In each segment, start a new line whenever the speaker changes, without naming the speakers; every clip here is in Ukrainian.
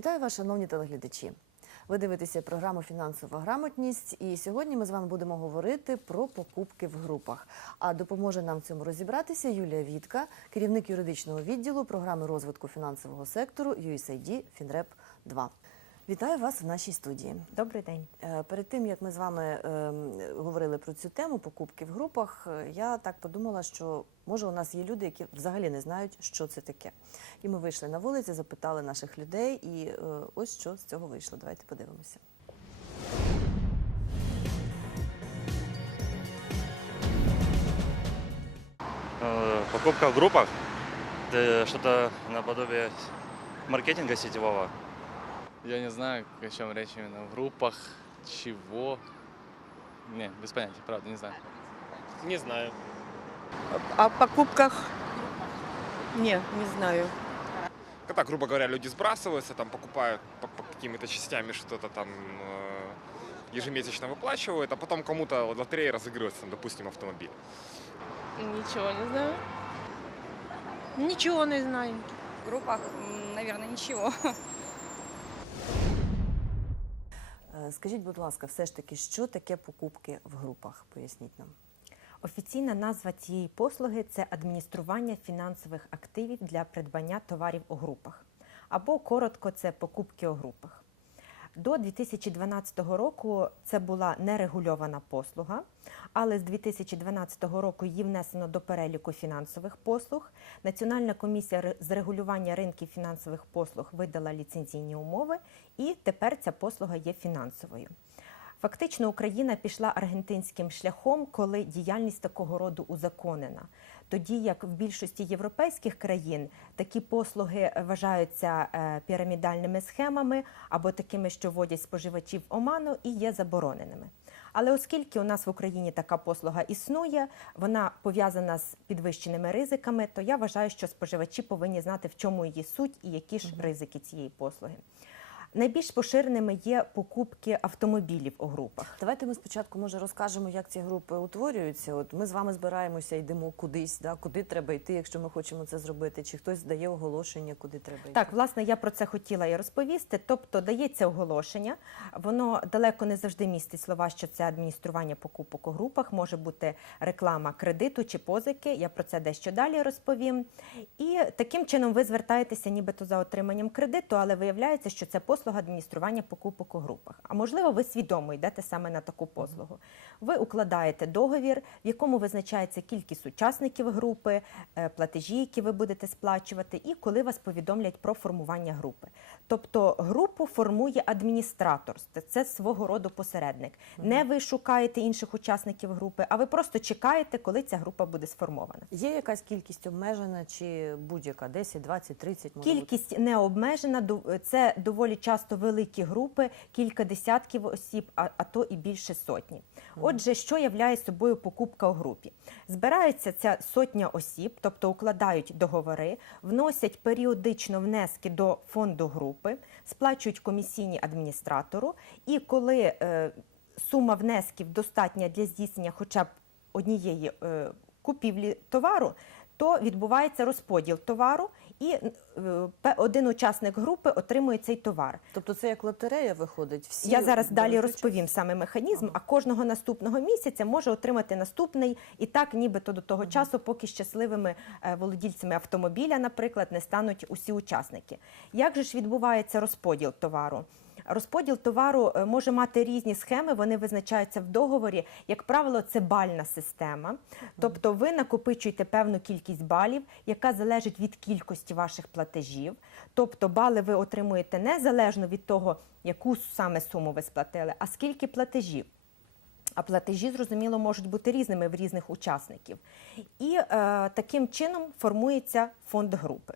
Вітаю вас, шановні телеглядачі. Ви дивитеся програму Фінансова грамотність, і сьогодні ми з вами будемо говорити про покупки в групах. А допоможе нам цьому розібратися Юлія Вітка, керівник юридичного відділу програми розвитку фінансового сектору USAID FinRep 2. Вітаю вас в нашій студії.
Добрий день.
Е, Перед тим як ми з вами ем, говорили про цю тему покупки в групах, е, я так подумала, що може у нас є люди, які взагалі не знають, що це таке. І ми вийшли на вулиці, запитали наших людей, і е, ось що з цього вийшло. Давайте подивимося.
Покупка в группах – это что-то наподобие маркетинга сетевого.
Я не знаю, о чем речь именно. В группах, чего. Не, без понятия, правда, не знаю.
Не знаю.
О покупках? Не, не знаю.
Когда, грубо говоря, люди сбрасываются, там покупают по, по какими-то частями что-то там э, ежемесячно выплачивают, а потом кому-то лотерея разыгрывается, там, допустим, автомобиль.
Ничего не знаю. Ничего не знаю.
В группах, наверное, ничего.
Скажіть, будь ласка, все ж таки, що таке покупки в групах? Поясніть нам.
Офіційна назва цієї послуги це адміністрування фінансових активів для придбання товарів у групах. Або коротко, це покупки у групах. До 2012 року це була нерегульована послуга, але з 2012 року її внесено до переліку фінансових послуг. Національна комісія з регулювання ринків фінансових послуг видала ліцензійні умови, і тепер ця послуга є фінансовою. Фактично, Україна пішла аргентинським шляхом, коли діяльність такого роду узаконена. Тоді як в більшості європейських країн такі послуги вважаються е, пірамідальними схемами або такими, що вводять споживачів оману, і є забороненими. Але оскільки у нас в Україні така послуга існує, вона пов'язана з підвищеними ризиками, то я вважаю, що споживачі повинні знати, в чому її суть і які ж ризики цієї послуги. Найбільш поширеними є покупки автомобілів у групах.
Давайте ми спочатку може розкажемо, як ці групи утворюються. От ми з вами збираємося, йдемо кудись, да, куди треба йти, якщо ми хочемо це зробити, чи хтось дає оголошення, куди треба йти.
Так, власне, я про це хотіла і розповісти. Тобто дається оголошення, воно далеко не завжди містить слова, що це адміністрування покупок у групах, може бути реклама кредиту чи позики. Я про це дещо далі розповім. І таким чином ви звертаєтеся нібито за отриманням кредиту, але виявляється, що це послуга адміністрування покупок у групах. А можливо, ви свідомо йдете саме на таку послугу. Ви укладаєте договір, в якому визначається кількість учасників групи, е, платежі, які ви будете сплачувати, і коли вас повідомлять про формування групи. Тобто групу формує адміністратор, це свого роду посередник. Не ви шукаєте інших учасників групи, а ви просто чекаєте, коли ця група буде сформована.
Є якась кількість обмежена чи будь-яка 10, 20, 30? може?
Кількість не обмежена, це доволі часто великі групи, кілька десятків осіб, а, а то і більше сотні. Отже, що являє собою покупка у групі? Збирається ця сотня осіб, тобто укладають договори, вносять періодично внески до фонду групи, сплачують комісійні адміністратору, і коли е, сума внесків достатня для здійснення хоча б однієї е, купівлі товару, то відбувається розподіл товару, і е, один учасник групи отримує цей товар.
Тобто це як лотерея виходить? Всі
Я зараз далі
беруть
розповім саме механізм, а кожного наступного місяця може отримати наступний, і так, нібито до того часу, поки щасливими е, володільцями автомобіля, наприклад, не стануть усі учасники. Як же ж відбувається розподіл товару? Розподіл товару е, може мати різні схеми, вони визначаються в договорі. Як правило, це бальна система. Тобто ви накопичуєте певну кількість балів, яка залежить від кількості ваших платежів. Тобто бали ви отримуєте незалежно від того, яку саме суму ви сплатили, а скільки платежів. А платежі, зрозуміло, можуть бути різними в різних учасників. І е, таким чином формується фонд групи.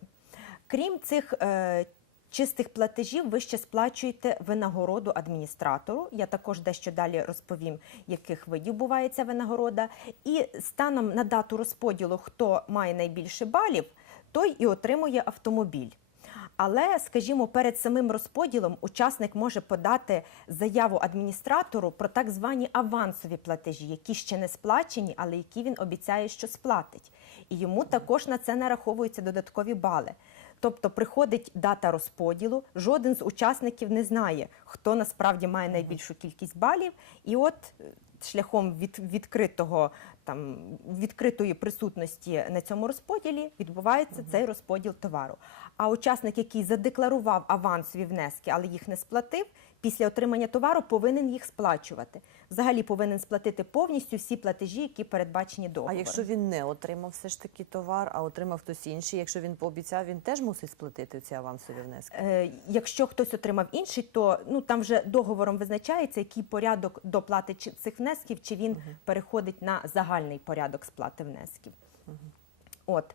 Крім цих е, чистих платежів, ви ще сплачуєте винагороду адміністратору. Я також дещо далі розповім, яких видів буває ця винагорода. І станом на дату розподілу, хто має найбільше балів, той і отримує автомобіль. Але, скажімо, перед самим розподілом учасник може подати заяву адміністратору про так звані авансові платежі, які ще не сплачені, але які він обіцяє, що сплатить. І йому також на це нараховуються додаткові бали. Тобто приходить дата розподілу, жоден з учасників не знає, хто насправді має найбільшу кількість балів, і от е, шляхом від, відкритого там відкритої присутності на цьому розподілі відбувається цей розподіл товару. А учасник, який задекларував авансові внески, але їх не сплатив, після отримання товару повинен їх сплачувати. Взагалі повинен сплатити повністю всі платежі, які передбачені
А якщо він не отримав все ж таки товар, а отримав хтось інший, якщо він пообіцяв, він теж мусить сплатити ці авансові внески.
Е, Якщо хтось отримав інший, то ну там вже договором визначається, який порядок доплати цих внесків, чи він переходить на загальний порядок сплати внесків. От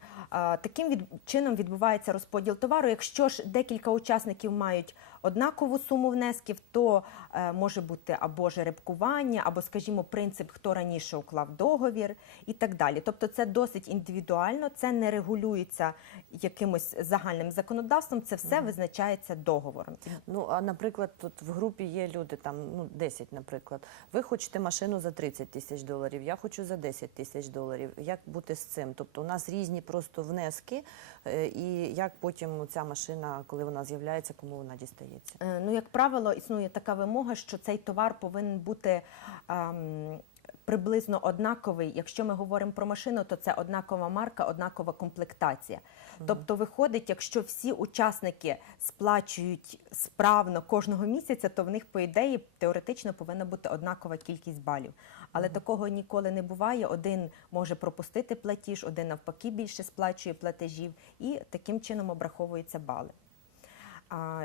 таким від, чином відбувається розподіл товару. Якщо ж декілька учасників мають однакову суму внесків, то е, може бути або жеребкування, або, скажімо, принцип, хто раніше уклав договір і так далі. Тобто це досить індивідуально, це не регулюється якимось загальним законодавством, це все визначається договором.
Ну а наприклад, тут в групі є люди, там ну 10, наприклад. Ви хочете машину за 30 тисяч доларів, я хочу за 10 тисяч доларів. Як бути з цим? Тобто у нас різні просто внески, е, і як потім ця машина, коли вона з'являється, кому вона дістається?
Е, Ну, як правило, існує така вимога, що цей товар повинен бути ем, приблизно однаковий. Якщо ми говоримо про машину, то це однакова марка, однакова комплектація. Тобто, виходить, якщо всі учасники сплачують справно кожного місяця, то в них, по ідеї, теоретично повинна бути однакова кількість балів. Але такого ніколи не буває. Один може пропустити платіж, один навпаки більше сплачує платежів, і таким чином обраховуються бали.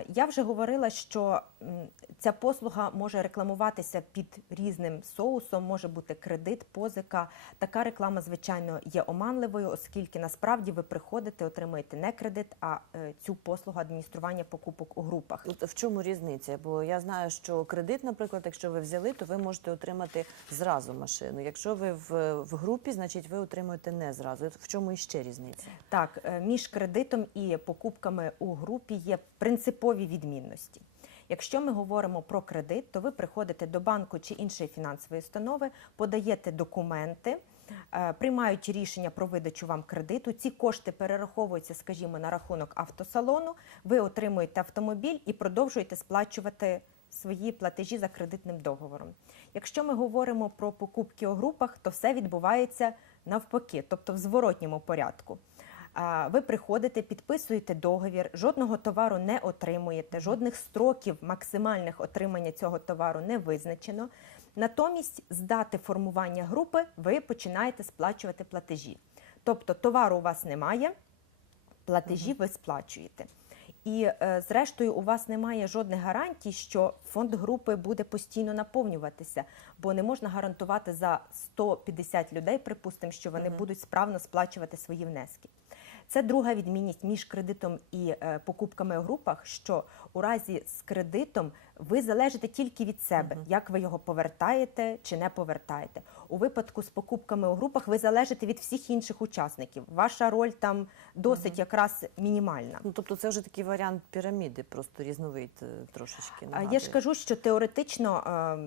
Я вже говорила, що ця послуга може рекламуватися під різним соусом, може бути кредит, позика. Така реклама, звичайно, є оманливою, оскільки насправді ви приходите, отримуєте не кредит, а е, цю послугу адміністрування покупок у групах.
От в чому різниця? Бо я знаю, що кредит, наприклад, якщо ви взяли, то ви можете отримати зразу машину. Якщо ви в, в групі, значить ви отримуєте не зразу. В чому іще різниця?
Так, е, між кредитом і покупками у групі є принципові відмінності. Якщо ми говоримо про кредит, то ви приходите до банку чи іншої фінансової установи, подаєте документи, е, приймають рішення про видачу вам кредиту. Ці кошти перераховуються, скажімо, на рахунок автосалону. Ви отримуєте автомобіль і продовжуєте сплачувати свої платежі за кредитним договором. Якщо ми говоримо про покупки у групах, то все відбувається навпаки, тобто в зворотньому порядку. Ви приходите, підписуєте договір, жодного товару не отримуєте, жодних строків максимальних отримання цього товару не визначено. Натомість, з дати формування групи ви починаєте сплачувати платежі. Тобто товару у вас немає, платежі ви сплачуєте. І е, зрештою, у вас немає жодних гарантій, що фонд групи буде постійно наповнюватися, бо не можна гарантувати за 150 людей, припустимо, що вони будуть справно сплачувати свої внески. Це друга відмінність між кредитом і е, покупками у групах, що у разі з кредитом ви залежите тільки від себе, як ви його повертаєте чи не повертаєте. У випадку з покупками у групах ви залежите від всіх інших учасників. Ваша роль там досить якраз мінімальна.
Ну тобто, це вже такий варіант піраміди, просто різновид е, трошечки.
А Я ж кажу, що теоретично е,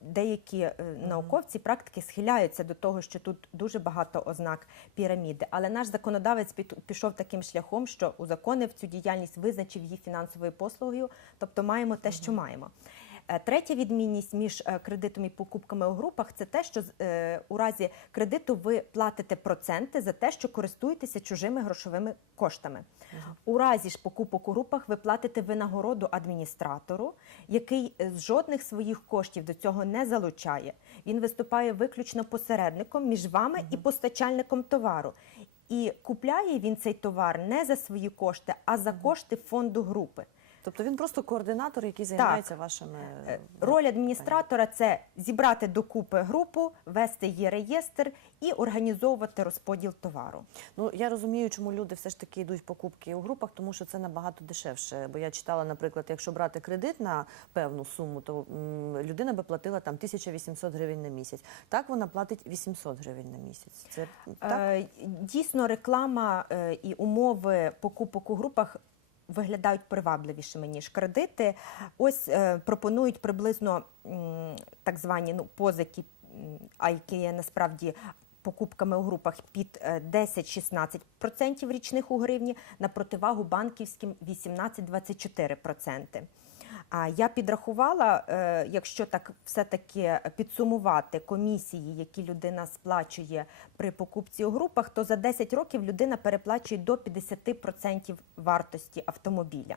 деякі е, науковці, практики схиляються до того, що тут дуже багато ознак піраміди. Але наш законодавець під- пішов таким шляхом, що узаконив цю діяльність, визначив її фінансовою послугою, тобто маємо те, що маємо. Е, Третя відмінність між е, кредитом і покупками у групах це те, що е, у разі кредиту ви платите проценти за те, що користуєтеся чужими грошовими коштами. У разі ж покупок у групах ви платите винагороду адміністратору, який з жодних своїх коштів до цього не залучає. Він виступає виключно посередником між вами і постачальником товару. І купляє він цей товар не за свої кошти, а за кошти фонду групи.
Тобто він просто координатор, який займається вашими
Е,
е,
Роль адміністратора це зібрати докупи групу, вести її реєстр і організовувати розподіл товару.
Ну я розумію, чому люди все ж таки йдуть в покупки у групах, тому що це набагато дешевше. Бо я читала, наприклад, якщо брати кредит на певну суму, то людина би платила там 1800 гривень на місяць. Так вона платить 800 гривень на місяць. Це так.
Е, Дійсно, реклама і умови покупок у групах виглядають привабливішими ніж кредити. Ось е, пропонують приблизно так звані ну, позики, а які є насправді покупками у групах під е, 10-16% річних у гривні на противагу банківським 18-24%. А я підрахувала, е, якщо так все-таки підсумувати комісії, які людина сплачує при покупці у групах, то за 10 років людина переплачує до 50% вартості автомобіля.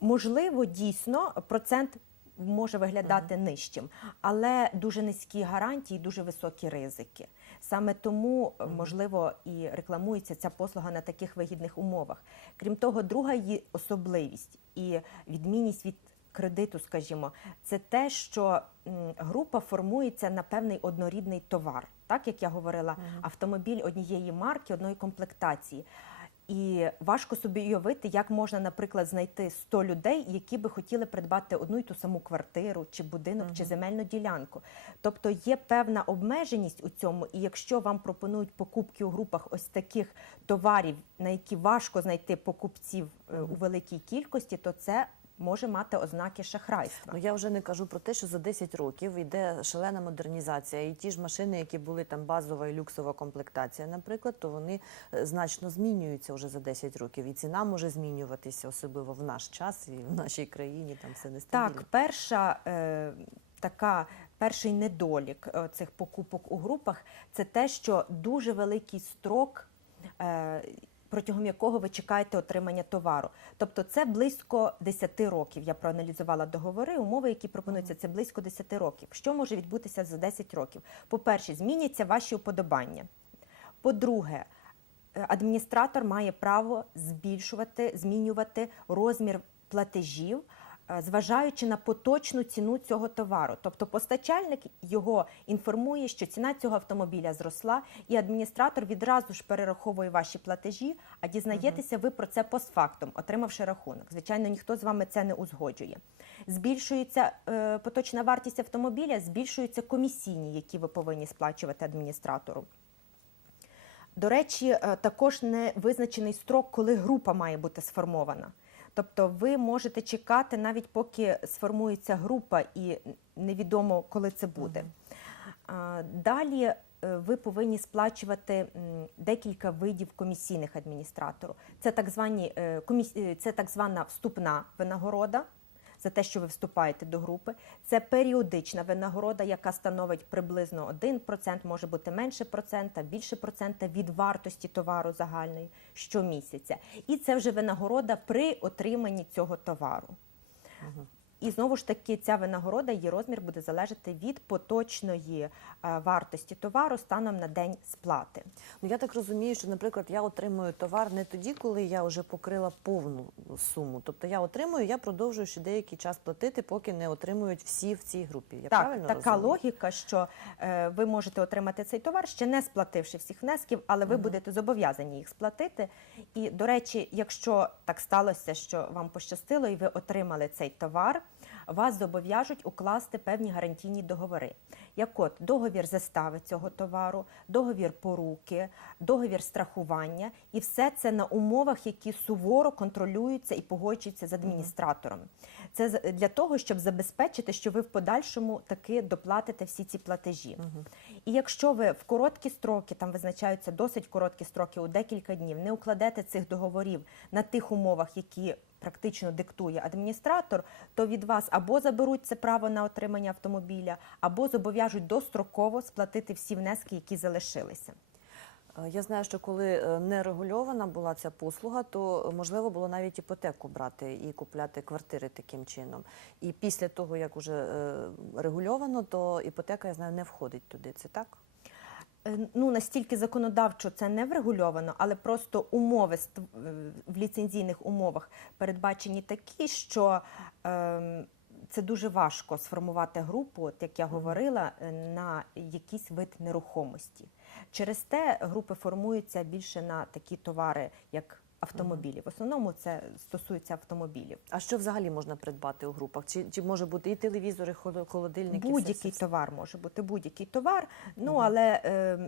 Можливо, дійсно процент може виглядати нижчим, але дуже низькі гарантії, дуже високі ризики. Саме тому, е, можливо, і рекламується ця послуга на таких вигідних умовах. Крім того, друга її особливість і відмінність від кредиту, скажімо, це те, що група формується на певний однорідний товар, так як я говорила, автомобіль однієї марки, одної комплектації. І важко собі уявити, як можна, наприклад, знайти 100 людей, які би хотіли придбати одну й ту саму квартиру, чи будинок, чи земельну ділянку. Тобто є певна обмеженість у цьому, і якщо вам пропонують покупки у групах ось таких товарів, на які важко знайти покупців е, у великій кількості, то це може мати ознаки шахрайства.
Ну я вже не кажу про те, що за 10 років йде шалена модернізація, і ті ж машини, які були там базова і люксова комплектація, наприклад, то вони е, значно змінюються вже за 10 років, і ціна може змінюватися, особливо в наш час і в нашій країні там все нестабільно.
Так, перша е, така. Перший недолік е, цих покупок у групах це те, що дуже великий строк, е, протягом якого ви чекаєте отримання товару. Тобто це близько 10 років. Я проаналізувала договори, умови, які пропонуються, це близько 10 років. Що може відбутися за 10 років? По-перше, зміняться ваші уподобання. По-друге, е, адміністратор має право збільшувати, змінювати розмір платежів, зважаючи на поточну ціну цього товару. Тобто постачальник його інформує, що ціна цього автомобіля зросла, і адміністратор відразу ж перераховує ваші платежі, а дізнаєтеся ви про це постфактум, отримавши рахунок. Звичайно, ніхто з вами це не узгоджує. Збільшується е, поточна вартість автомобіля, збільшуються комісійні, які ви повинні сплачувати адміністратору. До речі, е, також не визначений строк, коли група має бути сформована. Тобто ви можете чекати навіть поки сформується група, і невідомо, коли це буде. Далі е, ви повинні сплачувати декілька видів комісійних адміністратору. Це так, звані, е, е, це так звана вступна винагорода за те, що ви вступаєте до групи. Це періодична винагорода, яка становить приблизно 1%, може бути менше процента, більше процента від вартості товару загальної щомісяця. І це вже винагорода при отриманні цього товару. І знову ж таки, ця винагорода, її розмір буде залежати від поточної е, вартості товару станом на день сплати.
Ну я так розумію, що, наприклад, я отримую товар не тоді, коли я вже покрила повну суму. Тобто я отримую, я продовжую ще деякий час платити, поки не отримують всі в цій групі. Я
так,
правильно
така
розумію?
логіка, що е, ви можете отримати цей товар, ще не сплативши всіх внесків, але ви будете зобов'язані їх сплатити. І, до речі, якщо так сталося, що вам пощастило і ви отримали цей товар, вас зобов'яжуть укласти певні гарантійні договори. Як от договір застави цього товару, договір поруки, договір страхування, і все це на умовах, які суворо контролюються і погоджуються з адміністратором. Це для того, щоб забезпечити, що ви в подальшому таки доплатите всі ці платежі. І якщо ви в короткі строки, там визначаються досить короткі строки, у декілька днів, не укладете цих договорів на тих умовах, які практично диктує адміністратор, то від вас або заберуть це право на отримання автомобіля, або зобов'яжуть достроково сплатити всі внески, які залишилися.
Е, Я знаю, що коли е, не регульована була ця послуга, то е, можливо було навіть іпотеку брати і купляти квартири таким чином. І після того, як уже регульовано, то іпотека, я знаю, не входить туди. Це так?
Е, Ну настільки законодавчо це не врегульовано, але просто умови е, в ліцензійних умовах передбачені такі, що ем, це дуже важко сформувати групу, от як я говорила, е, на якийсь вид нерухомості. Через те групи формуються більше на такі товари, як автомобілі. В основному це стосується автомобілів.
А що взагалі можна придбати у групах? Чи, чи може бути і телевізори, холо- холодильники?
Будь-який товар може бути будь-який товар. Ну але е,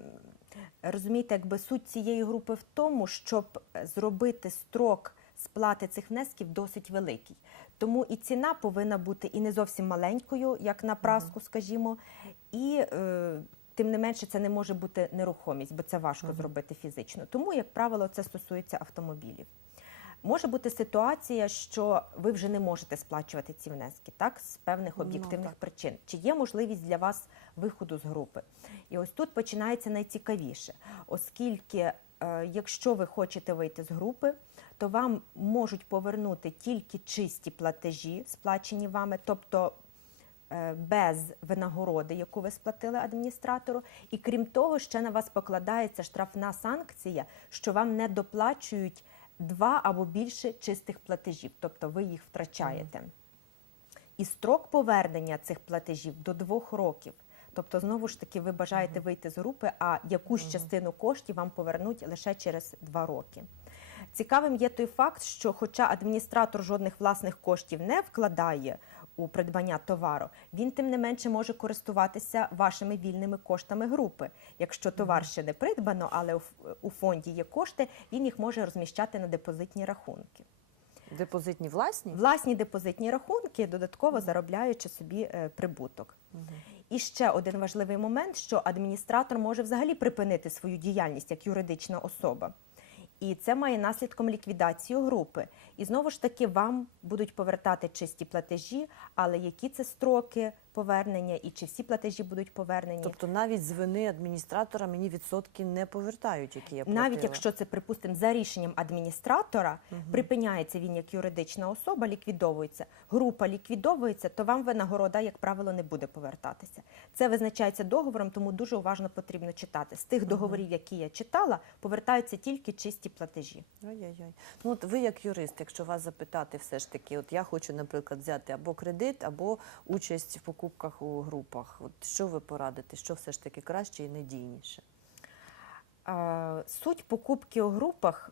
розумієте, якби суть цієї групи в тому, щоб зробити строк сплати цих внесків досить великий. Тому і ціна повинна бути і не зовсім маленькою, як на праску, скажімо, і е, тим не менше це не може бути нерухомість, бо це важко
Мгм.
зробити фізично. Тому, як правило, це стосується автомобілів. Може бути ситуація, що ви вже не можете сплачувати ці внески, так з певних
Ну,
об'єктивних
так.
причин. Чи є можливість для вас виходу з групи? І ось тут починається найцікавіше, оскільки, е, якщо ви хочете вийти з групи, то вам можуть повернути тільки чисті платежі, сплачені вами, тобто без винагороди, яку ви сплатили адміністратору. І крім того, ще на вас покладається штрафна санкція, що вам не доплачують два або більше чистих платежів, тобто ви їх втрачаєте. І строк повернення цих платежів до двох років. Тобто, знову ж таки, ви бажаєте вийти з групи, а якусь частину коштів вам повернуть лише через два роки. Цікавим є той факт, що, хоча адміністратор жодних власних коштів не вкладає у придбання товару, він тим не менше може користуватися вашими вільними коштами групи. Якщо товар ще не придбано, але у- фонді є кошти, він їх може розміщати на депозитні рахунки.
Депозитні власні?
Власні депозитні рахунки, додатково заробляючи собі е, прибуток. І ще один важливий момент, що адміністратор може взагалі припинити свою діяльність як юридична особа. І це має наслідком ліквідацію групи. І знову ж таки вам будуть повертати чисті платежі, але які це строки повернення і чи всі платежі будуть повернені?
Тобто навіть з вини адміністратора мені відсотки не повертають, які я платила.
Навіть якщо це, припустимо, за рішенням адміністратора, припиняється він як юридична особа, ліквідовується, група ліквідовується, то вам винагорода, як правило, не буде повертатися. Це визначається договором, тому дуже уважно потрібно читати. З тих договорів, які я читала, повертаються тільки чисті платежі.
Ой-ой-ой. Ну от ви як юрист, якщо вас запитати все ж таки, от я хочу, наприклад, взяти або кредит, або участь в покупках у групах. От що ви порадите? Що все ж таки краще і надійніше?
Суть покупки у групах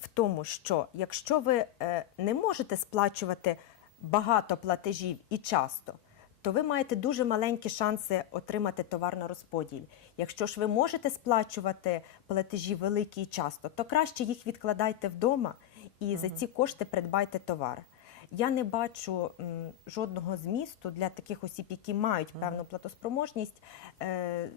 в тому, що якщо ви е, не можете сплачувати багато платежів і часто, то ви маєте дуже маленькі шанси отримати товар на розподіл. Якщо ж ви можете сплачувати платежі великі і часто, то краще їх відкладайте вдома і за ці кошти придбайте товар. Я не бачу жодного змісту для таких осіб, які мають певну платоспроможність, е,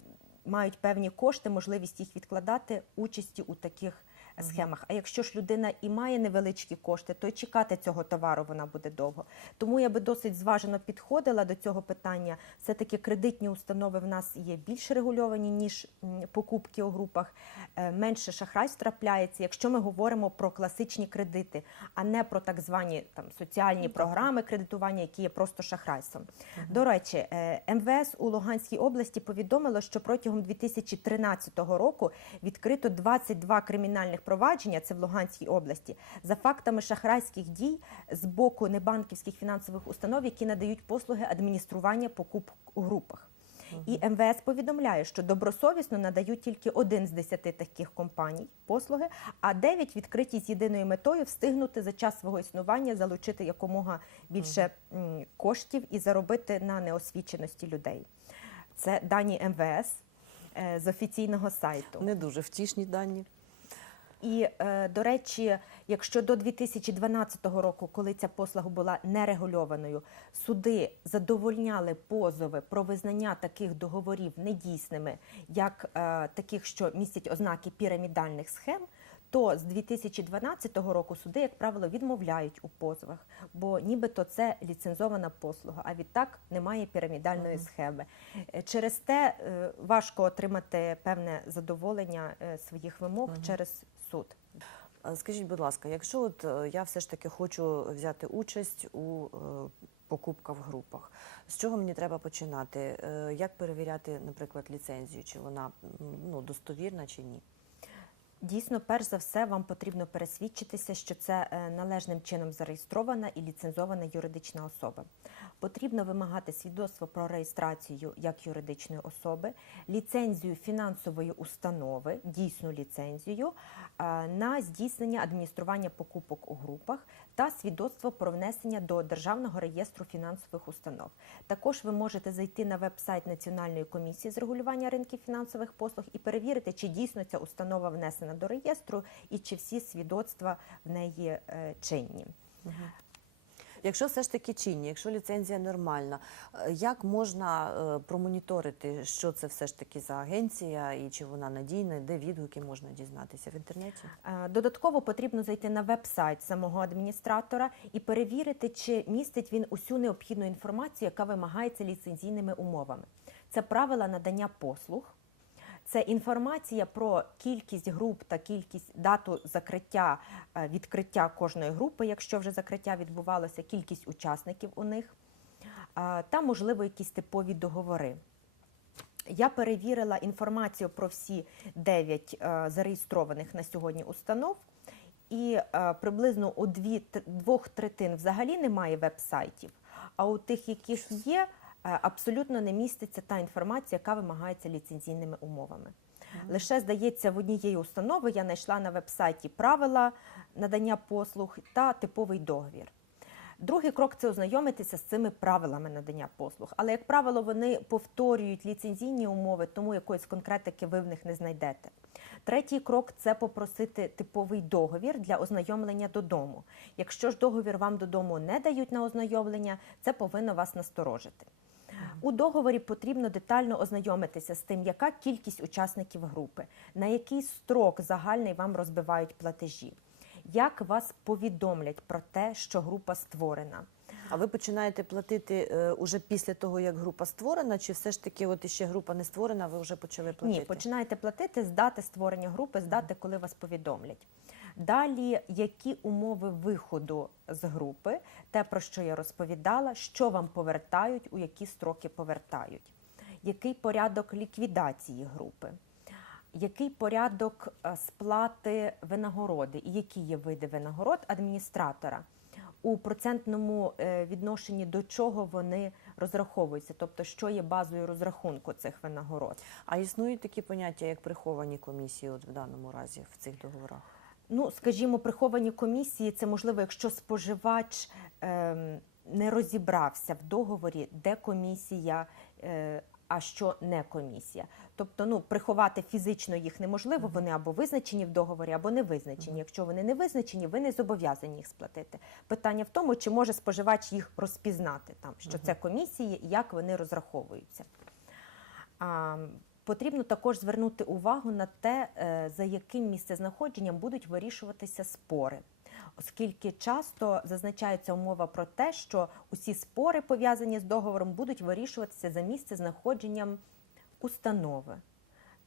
мають певні кошти, можливість їх відкладати участі у таких схемах. А якщо ж людина і має невеличкі кошти, то й чекати цього товару вона буде довго. Тому я би досить зважено підходила до цього питання. Все таки кредитні установи в нас є більш регульовані ніж покупки у групах. Е, Менше шахрайств трапляється, якщо ми говоримо про класичні кредити, а не про так звані там соціальні програми кредитування, які є просто шахрайством. До речі, е, МВС у Луганській області повідомило, що протягом 2013 року відкрито 22 кримінальних провадження. Це в Луганській області за фактами шахрайських дій з боку небанківських фінансових установ, які надають послуги адміністрування покупок у групах. І МВС повідомляє, що добросовісно надають тільки один з десяти таких компаній послуги, а дев'ять відкриті з єдиною метою встигнути за час свого існування залучити якомога більше коштів і заробити на неосвіченості людей. Це дані МВС е, з офіційного сайту.
Не дуже втішні дані.
І, е, до речі, якщо до 2012 року, коли ця послуга була нерегульованою, суди задовольняли позови про визнання таких договорів недійсними, як е, таких, що містять ознаки пірамідальних схем, то з 2012 року суди, як правило, відмовляють у позовах, бо нібито це ліцензована послуга, а відтак немає пірамідальної схеми. Е, Через те е, важко отримати певне задоволення е, своїх вимог через суд.
Скажіть, будь ласка, якщо от я все ж таки хочу взяти участь у покупках в групах, з чого мені треба починати? Як перевіряти, наприклад, ліцензію, чи вона ну, достовірна чи ні?
Дійсно, перш за все, вам потрібно пересвідчитися, що це е, належним чином зареєстрована і ліцензована юридична особа. Потрібно вимагати свідоцтво про реєстрацію як юридичної особи, ліцензію фінансової установи, дійсну ліцензію е, на здійснення адміністрування покупок у групах та свідоцтво про внесення до Державного реєстру фінансових установ. Також ви можете зайти на веб-сайт Національної комісії з регулювання ринків фінансових послуг і перевірити, чи дійсно ця установа внесена до реєстру і чи всі свідоцтва в неї е, чинні.
Якщо все ж таки чинні, якщо ліцензія нормальна, е, як можна е, промоніторити, що це все ж таки за агенція і чи вона надійна, де відгуки можна дізнатися в інтернеті?
Е, Додатково потрібно зайти на веб-сайт самого адміністратора і перевірити, чи містить він усю необхідну інформацію, яка вимагається ліцензійними умовами. Це правила надання послуг. Це інформація про кількість груп та кількість дату закриття, е, відкриття кожної групи, якщо вже закриття відбувалося, кількість учасників у них, та можливо якісь типові договори. Я перевірила інформацію про всі 9 е, зареєстрованих на сьогодні установ, і е, приблизно у двох третин взагалі немає веб-сайтів, а у тих, які ж є, абсолютно не міститься та інформація, яка вимагається ліцензійними умовами. Лише здається, в однієї установи я знайшла на веб-сайті правила надання послуг та типовий договір. Другий крок це ознайомитися з цими правилами надання послуг. Але, як правило, вони повторюють ліцензійні умови, тому якоїсь конкретики ви в них не знайдете. Третій крок це попросити типовий договір для ознайомлення додому. Якщо ж договір вам додому не дають на ознайомлення, це повинно вас насторожити. У договорі потрібно детально ознайомитися з тим, яка кількість учасників групи, на який строк загальний вам розбивають платежі, як вас повідомлять про те, що група створена.
А ви починаєте платити е, уже після того, як група створена, чи все ж таки, от іще група не створена, ви вже почали платити?
Ні, починаєте платити з дати створення групи, з дати, коли вас повідомлять. Далі, які умови виходу з групи, те, про що я розповідала, що вам повертають, у які строки повертають, який порядок ліквідації групи, який порядок е, сплати винагороди і які є види винагород адміністратора. У процентному е, відношенні до чого вони розраховуються, тобто що є базою розрахунку цих винагород.
А існують такі поняття, як приховані комісії, от в даному разі в цих договорах?
Ну, скажімо, приховані комісії це можливо, якщо споживач ем, не розібрався в договорі, де комісія, е, а що не комісія. Тобто, ну приховати фізично їх неможливо. Вони або визначені в договорі, або не визначені. Якщо вони не визначені, ви не зобов'язані їх сплатити. Питання в тому, чи може споживач їх розпізнати там, що це комісії, і як вони розраховуються. А, Потрібно також звернути увагу на те, е, за яким місцезнаходженням будуть вирішуватися спори, оскільки часто зазначається умова про те, що усі спори, пов'язані з договором, будуть вирішуватися за місцезнаходженням установи.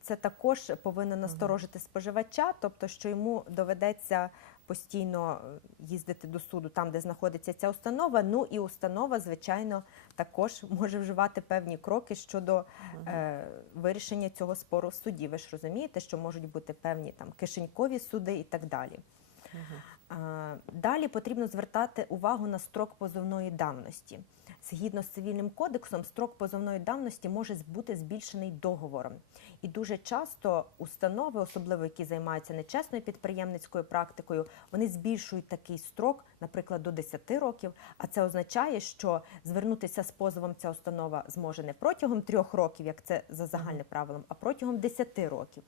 Це також повинно насторожити споживача, тобто що йому доведеться постійно е, їздити до суду там, де знаходиться ця установа. Ну і установа, звичайно, також може вживати певні кроки щодо е, вирішення цього спору в суді. Ви ж розумієте, що можуть бути певні там кишенькові суди і так далі. А, Далі потрібно звертати увагу на строк позовної давності. Згідно з цивільним кодексом, строк позовної давності може бути збільшений договором. І дуже часто установи, особливо які займаються нечесною підприємницькою практикою, вони збільшують такий строк, наприклад, до 10 років. А це означає, що звернутися з позовом ця установа зможе не протягом трьох років, як це за загальним правилом, а протягом 10 років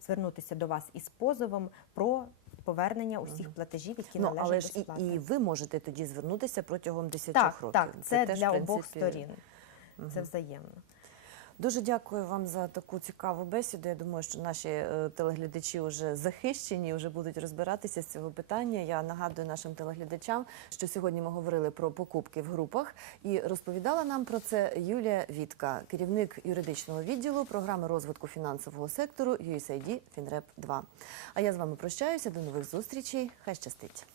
звернутися до вас із позовом про повернення усіх платежів, які
Ну,
належать
але ж і, і ви можете тоді звернутися протягом 10
так,
років.
так, це,
теж,
для
в
обох сторін. Це взаємно.
Дуже дякую вам за таку цікаву бесіду. Я думаю, що наші е, телеглядачі вже захищені, вже будуть розбиратися з цього питання. Я нагадую нашим телеглядачам, що сьогодні ми говорили про покупки в групах, і розповідала нам про це Юлія Вітка, керівник юридичного відділу програми розвитку фінансового сектору USAID FinRep 2. А я з вами прощаюся. До нових зустрічей. Хай щастить.